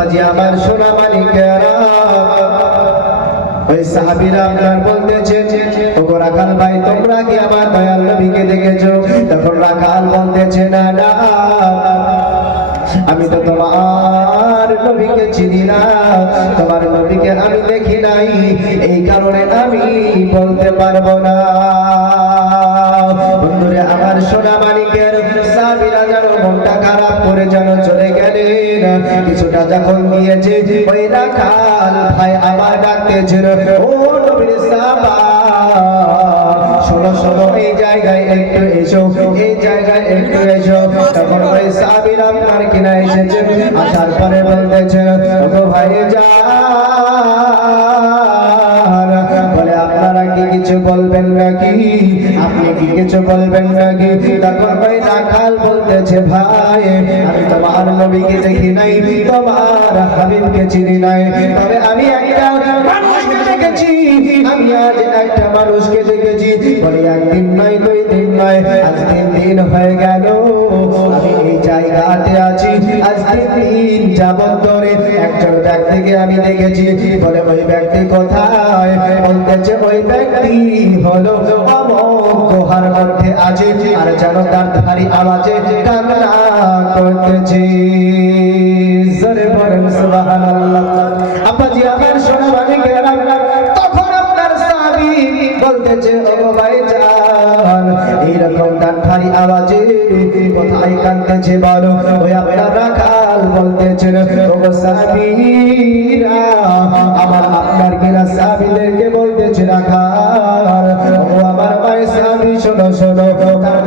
আব্বাজি আমার সোনা মানিকেরা, ওই সাহাবীরা আপনার বলতেছেন, ওগো রাখাল ভাই তোমরা কি আমার দয়াল নবীকে দেখেছো? তখন রাখাল বলতেছে, না না, আমি তো তোমার নবীকে চিনি না, তোমার নবীকে আমি দেখি নাই, এই কারণে আমি বলতে পারবো না। বন্ধুরা আমার সোনা মানিকের, সাহাবীরা যেন মনটা খারাপ করে যেন চলে গেলেন। কিছুটা যখন গিয়েছে, ওই রাখাল ভাই আমার ডাকতেছিল, ও নবীর সাহাবা, শোনো শোনো, এই জায়গায় একটু এসো, এই জায়গায় একটু এসো। তখন ওই সাহাবীরা আপনার কিনা এসেছে, আসার পরে বলতেছে, ওগো ভাইজান, বলে আপনারা কি কিছু বলবেন নাকি? আপনি কি কিছু বলবেন নাকি? তখন ওই রাখাল বলতেছে, ভাই আমি তোমার নবীকে দেখি নাই, তোমার হাবিবকে চিনি নাই, তবে আমি একটা মানুষকে দেখেছি, আমি আজ একটা মানুষকে দেখেছি। বলে একদিন নয়, 2 দিন নয়, আজ 3 দিন হয়ে গেল আমি এই জায়গাতে আছি। আজ 3 দিন যাবত ধরে একজন ব্যক্তিকে আমি দেখেছি। বলে ওই ব্যক্তি কোথায়? বলতেছে ওই ব্যক্তি হলো অমুক গুহার মধ্যে আছে, আর যেন তার ভারী আওয়াজে কান্না করতেছে। জোরে বলেন সুবহানাল্লাহ। আব্বাজি আমার সোনা মানিকেরা, তখন আপনার সাহাবী বলতেছে, ও ভাইজান, এইরকম তার ভারী আওয়াজে কোথায় কাঁদতেছে বলো? ওই আপনার রাখাল বলতেছেন, ও সাহাবীরা, আমার আপনার কিনা সাহাবীদেরকে বলতেছে, রাখাল, ও আমার ভাই সাহাবী, শোনো শোনো,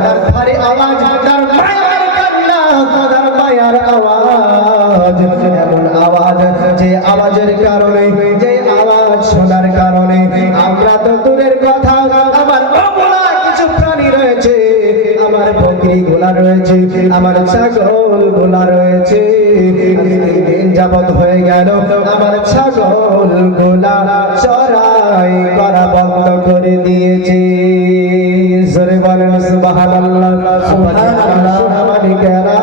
তার ভারী আওয়াজ, তার মায়ের কান্না, তার মায়ের আওয়াজ, এমন আওয়াজ যে আওয়াজের কারণে, যে আওয়াজ শোনার কারণে আমরা তো দূরের কথা, আমার অবলা কিছু প্রাণী রয়েছে, আমার বকরি গোলা রয়েছে, আমার ছাগল গোলা রয়েছে, 3 দিন যাবত হয়ে গেল আমার ছাগল গোলা চড়াই করা বন্ধ করে দিয়েছে। জোরে বলেন সুবহানাল্লাহ। সুবহানাল্লাহ। মালিকেরা,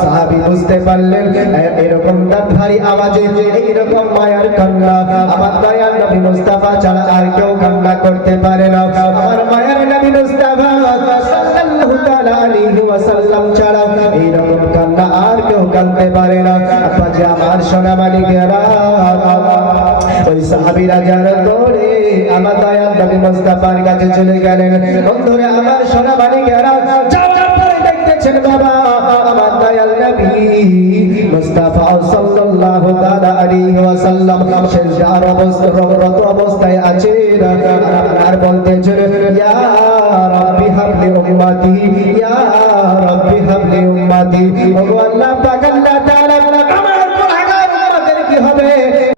সাহাবী বুঝতে পারলেন এরকম তার ভারী আওয়াজে, এইরকম মায়ার কান্না আমার দয়াল নবী মুস্তাফা ছাড়া আর কেউ কান্না করতে পারে না। আমার মায়ার নবী মুস্তাফা সাল্লাল্লাহু তাআলা আলাইহি ওয়াসাল্লাম ছাড়া এইরকম কান্না আর কেউ কাঁদতে পারে না। আব্বাজি আমার সোনা মানিকেরা, ওই সাহাবীরা যারা করে আমার দয়াল নবী মুস্তাফার কাছে চলে গেলেন। বন্ধুরা আমার সোনা মানিকেরা, যাওয়ার পরে দেখতেছেন বাবা আমার দয়াল নবী মুস্তাফা সাল্লাল্লাহু তাআলা আলাইহি ওয়াসাল্লাম সেজদার অবস্থায় আছেন, আর বলতেছেন, ইয়া রাব্বি হাবলি উম্মতি, ইয়া রাব্বি হাবলি উম্মতি। ওগো আল্লাহ পাক, আল্লাহ তাআলা, আমার গুনাহগার উম্মতের কি হবে?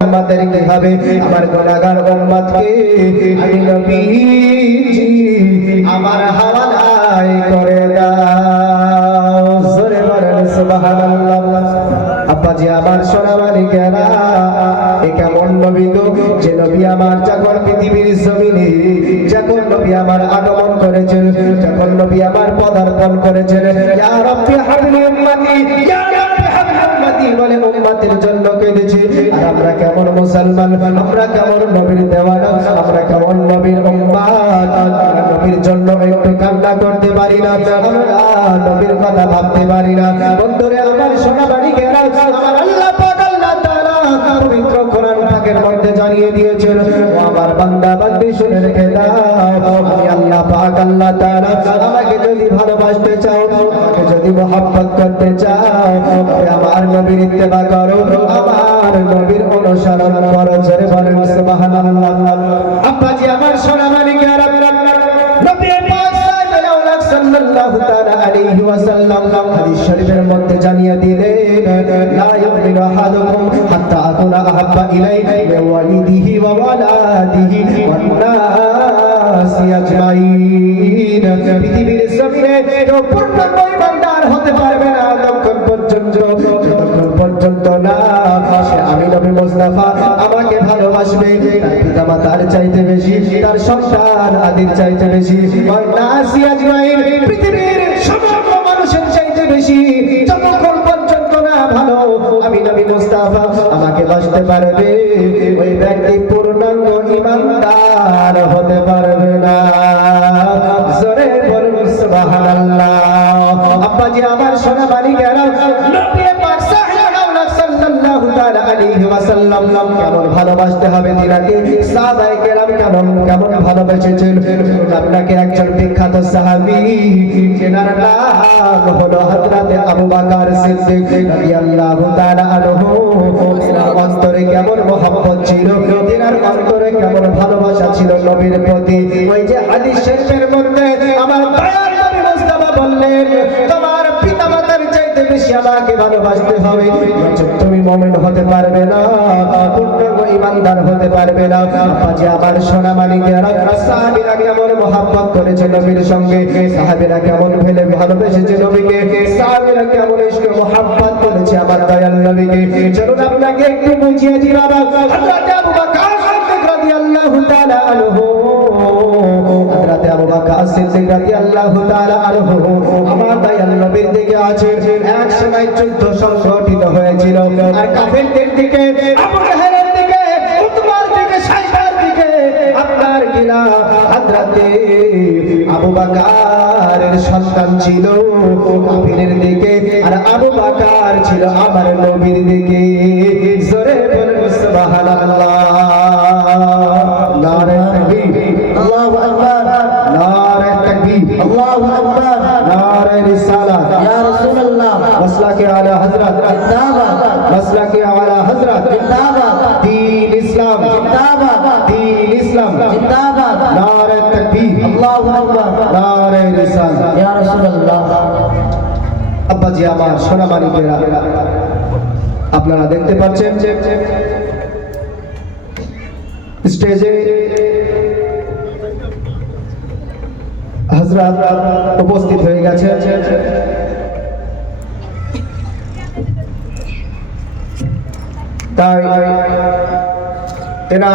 আমাদের কি হবে? আমার গুনাহগার উম্মতকে আমি নবীজি আমার হাওয়ালায় করে দাও। জোরে বলেন সুবহানাল্লাহ। আব্বাজি আমার সোনা মানিকেরা, এ কেমন নবী গো, যে নবী আমার যখন পৃথিবীর জমিনে, যখন নবী আমার আগমন করেছেন, যখন নবী আমার পদার্পণ করেছেন, ইয়া রাব্বি হাবলি উম্মতি, ইয়া রাব্বি হাবলি উম্মতি বলে উম্মতের জন্য কেঁদেছে। আর আমরা কেমন মুসলমান, আমরা কেমন নবীর দেওয়ানা, আমরা কেমন নবীর উম্মত, নবীর জন্য একটু কান্না করতে পারি না, আমরা নবীর কথা ভাবতে পারি না। বন্ধুরে আমার সোনা মানিকেরা, আমার আল্লাহ পাক, আল্লাহ তাআলা পবিত্র কোরআন পাকের মধ্যে জানিয়ে দিয়েছেন, ও আমার বান্দা বান্দি শুনে রেখে দাও, আমি আল্লাহ পাক, আল্লাহ তাআলা, আমাকে যদি ভালোবাসতে চাও, আমাকে যদি মহব্বত করতে চাও, তবে আমার নবীর ইত্তেবা করো, আমার নবীর অনুসরণ করো। জোরে বলেন সুবহানাল্লাহ। আব্বাজি আমার সোনা মানিকেরা, নবী পাক সাল্লাল্লাহু তাআলা আলাইহি ওয়াসাল্লাম হাদিস শরীফের মধ্যে জানিয়ে দিলেন, লা ইউমিনু আহাদুকুম হাত্তা আকুনা আহাব্বা ইলাইহি মিন ওয়ালিদিহি ওয়া ওয়ালাদিহি ওয়ান নাসি আজমাইন। পৃথিবীর জমিনে কেউ পূর্ণ ইমানদার হতে পারবে না যতক্ষণ পর্যন্ত না সে আমি নবী মুস্তাফা আমাকে ভালোবাসবে, তার পিতামাতার চাইতে বেশি, তার সন্তান আদির চাইতে বেশি, ওয়ান নাসি আজমাইন, পৃথিবীর সমগ্র মানুষের চাইতে বেশি, যতক্ষণ পর্যন্ত না ভালো আমি নবী মুস্তাফা মুস্তাফা আমাকে বাঁচতে পারবে, ওই ব্যক্তি পূর্ণাঙ্গ ঈমানদার হতে পারবে না। জোরে বলুন সুবহানাল্লাহ। আব্বাজি আমার সোনা বালিকারা, নবী পাক সাল্লাল্লাহু তাআলা আলাইহি ওয়াসাল্লাম কেমন ভালোবাসতে হবে তিনাকে, সাহাবায়ে কেরাম কেমন ভালোবেসেছেন। আপনাকে একজন বিখ্যাত সাহাবী, যেনার নাম হলো হযরতে আবু বকর সিদ্দিক রাদিয়াল্লাহু তাআলা আনহু। তিনার অন্তরে কেমন মহব্বত ছিল, তিনার অন্তরে কেমন ভালোবাসা ছিল নবীর প্রতি। ওই যে হাদিস শরীফের মধ্যে আমার দয়ার নবী মুস্তাফা বললেন, তোমার পিতামাতার চাইতে বেশি আমাকে ভালোবাসতে হবে, তুমি মুমিন হতে পারবে না, পূর্ণাঙ্গ ঈমানদার হতে পারবে না। আজ আমার সোনা মানিকেরা, সাহাবীরা কেমন মহব্বত করেছে নবীর সঙ্গে, সাহাবীরা কেমন ভালোবেসেছে নবীকে, সাহাবীরা কেমন ইশক মহব্বত করেছে আমার দয়াল নবীকে। চলুন আপনাকে একটু বুঝিয়ে দিই বাবা। হযরত আবু বকর সিদ্দিক রাদিয়াল্লাহু তাআলা আনহু, হযরত আবু বকর সিদ্দিক রাদিয়াল্লাহু তাআলা আনহু আমার দয়াল নবীর দিকে আছেন। এক সময় যুদ্ধ সংগঠিত হয়েছিল, আর কাফেরদের দিকে, আবু জাহেলের দিকে, উতবার দিকে, সাইবার দিকে আপনার কিনা হযরত আবু বকরের সন্তান ছিল কাফেরের দিকে, আর আবু বকর ছিল আমার নবীর দিকে। জোরে বলুন সুবহানাল্লাহ। নারে তাকবীর, আল্লাহু আকবার, নারে তাকবীর, আল্লাহু আকবার, নারে রিসালাত, ইয়া রাসূলুল্লাহ, মাসলাকে আলা হযরত, জিন্দাবাদ, মাসলাকে আলা হযরত, জিন্দাবাদ, দ্বীন ইসলাম, জিন্দাবাদ, দ্বীন ইসলাম, জিন্দাবাদ, নারে তাকবীর, আল্লাহু আকবার, নারে রিসালাত। ইয়া রাসূলুল্লাহ। আব্বাজি আমার সোনা মানিকেরা, আপনারা দেখতে পাচ্ছেন স্টেজে হযরত উপস্থিত হয়ে গেছে। তাই এরা